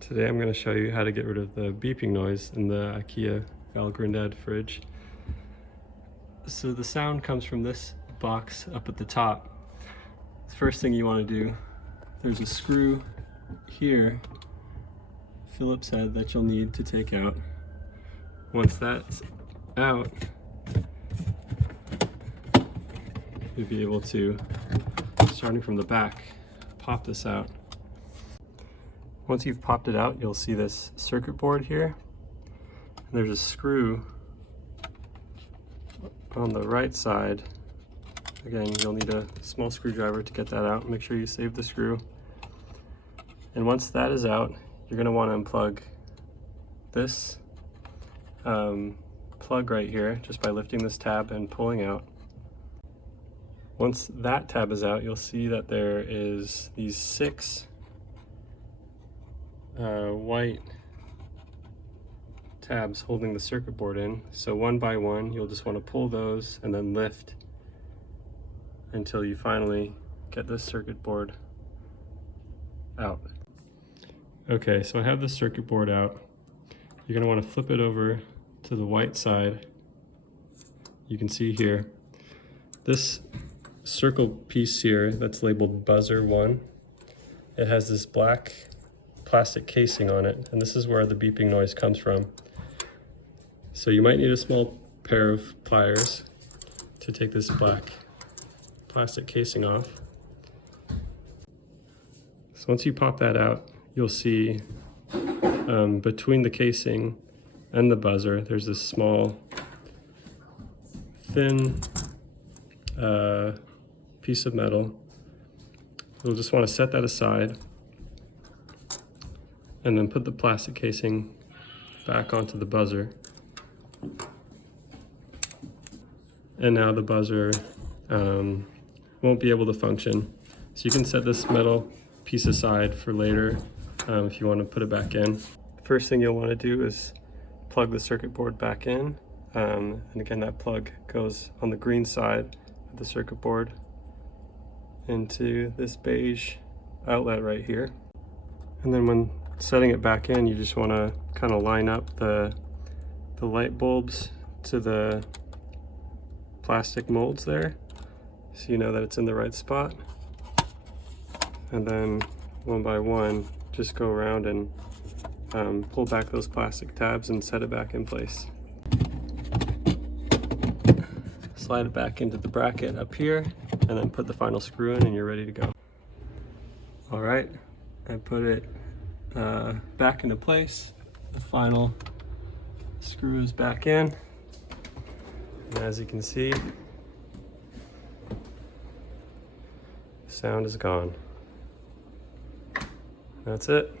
Today I'm going to show you how to get rid of the beeping noise in the Ikea Valgrundad fridge. So the sound comes from this box up at the top. The first thing you want to do, there's a screw here, Phillips head, that you'll need to take out. Once that's out, you'll be able to, starting from the back, pop this out. Once you've popped it out, you'll see this circuit board here. And there's a screw on the right side. Again, you'll need a small screwdriver to get that out. Make sure you save the screw. And once that is out, you're going to want to unplug this plug right here just by lifting this tab and pulling out. Once that tab is out, you'll see that there is these 6 white tabs holding the circuit board in. So one by one, you'll just want to pull those and then lift until you finally get this circuit board out. Okay, so I have the circuit board out. You're going to want to flip it over to the white side. You can see here, this circle piece here that's labeled buzzer 1, it has this black plastic casing on it, and this is where the beeping noise comes from. So you might need a small pair of pliers to take this black plastic casing off. So once you pop that out, you'll see between the casing and the buzzer, there's this small, thin piece of metal. You'll just want to set that aside and then put the plastic casing back onto the buzzer. And now the buzzer won't be able to function. So you can set this metal piece aside for later if you want to put it back in. First thing you'll want to do is plug the circuit board back in. And again, that plug goes on the green side of the circuit board into this beige outlet right here. And then when setting it back in, you just want to kind of line up the light bulbs to the plastic molds there, so you know that it's in the right spot. And then one by one, just go around and pull back those plastic tabs and set it back in place. Slide it back into the bracket up here, and then put the final screw in, and you're ready to go. All right, I put it back into place. The final screw is back in, and as you can see, the sound is gone. That's it.